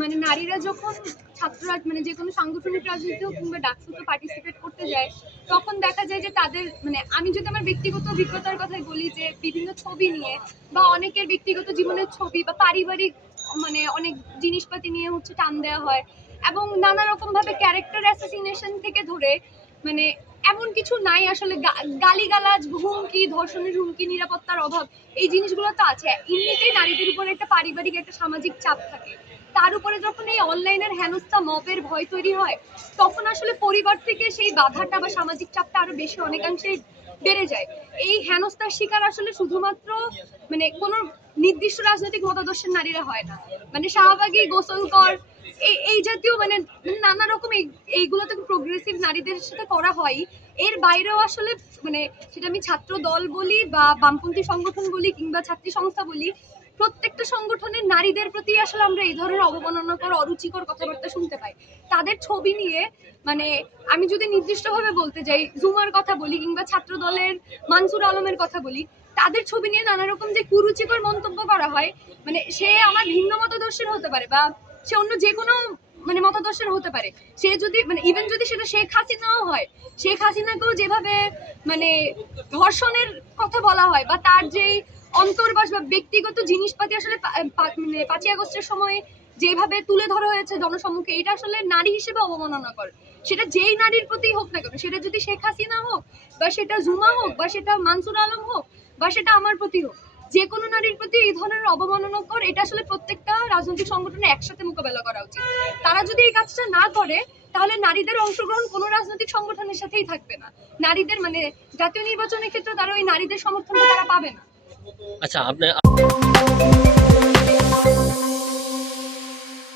মানে নারীরা যখন ছাত্র রাজ- মানে যে কোনো সাংগঠনিক রাজনীতি হোক কিংবা ডাকসুতে পার্টিসিপেট করতে যায়, তখন দেখা যায় যে তাদের মানে আমি যদি আমার ব্যক্তিগত অভিজ্ঞতার কথাই বলি যে বিভিন্ন ছবি নিয়ে বা অনেকের ব্যক্তিগত জীবনের ছবি বা পারিবারিক মানে অনেক জিনিসপাতি নিয়ে হচ্ছে টান দেওয়া হয় এবং নানা রকম ভাবে ক্যারেক্টার অ্যাসাসিনেশন থেকে ধরে মানে এমন কিছু নাই আসলে। গালিগালাজ, হুমকি, ধর্ষণের হুমকি, নিরাপত্তার অভাব, এই জিনিসগুলো তো আছে। এমনিতেই নারীদের উপর একটা পারিবারিক, একটা সামাজিক চাপ থাকে। তার উপরে যখন এই অনলাইনের হেনস্থা মবের ভয় তৈরি হয়, তখন আসলে পরিবার থেকে সেই বাধাটা বা সামাজিক চাপটা আরও বেশি অনেকাংশেই বেড়ে যায়। এই হেনস্থার শিকার আসলে শুধুমাত্র মানে কোনো নির্দিষ্ট রাজনৈতিক মতাদর্শের নারীরা হয় না। মানে শাহবাগী গোসল কর এই এই জাতীয় মানে নানা রকম এই এইগুলো তো প্রোগ্রেসিভ নারীদের সাথে করা হয়। এর বাইরেও আসলে মানে সেটা আমি ছাত্র দল বলি বা বামপন্থী সংগঠন বলি কিংবা ছাত্রী সংস্থা বলি প্রত্যেকটা সংগঠনের নারীদের প্রতি আসলে আমরা এই ধরনের অবমাননাকর, অরুচিকর কথাবার্তা শুনতে পাই। তাদের ছবি নিয়ে মানে আমি যদি নির্দিষ্টভাবে বলতে যাই, জুমার কথা বলি কিংবা ছাত্র দলের মানসুর আলমের কথা বলি, তাদের ছবি নিয়ে নানা রকম যে কুরুচিকর মন্তব্য করা হয় মানে সে আমার ভিন্ন মতাদর্শের হতে পারে বা সে অন্য যে কোনো মানে মতাদর্শের হতে পারে। সে যদি মানে ইভেন যদি সেটা শেখ হাসিনাও হয়, শেখ হাসিনাকেও যেভাবে মানে ধর্ষণের কথা বলা হয় বা তার যেই অন্তর্বাস বা ব্যক্তিগত জিনিসপাতি আসলে মানে পাঁচই আগস্টের সময়ে যেভাবে তুলে ধরা হয়েছে জনসম্মুখে, এটা আসলে নারী হিসেবে অবমাননা করে সেটা যেই নারীর প্রতি হোক না কেন, সেটা যদি শেখ হাসিনা হোক, বা সেটা জুমা হোক, বা সেটা মানসুর আলম হোক, বা সেটা আমার প্রতি হোক, যে কোনো নারীর প্রতি এই ধরনের অবমাননাকর, এটা আসলে প্রত্যেকটা রাজনৈতিক সংগঠনে একসাথে মোকাবেলা করা উচিত। তারা যদি এই কাজটা না করে, তাহলে নারীদের অংশগ্রহণ কোনো রাজনৈতিক সংগঠনের সাথেই থাকবে না। নারীদের মানে জাতীয় নির্বাচনের ক্ষেত্রে তারা ওই নারীদের সমর্থনটা তারা পাবে না। अच्छा आपने आप...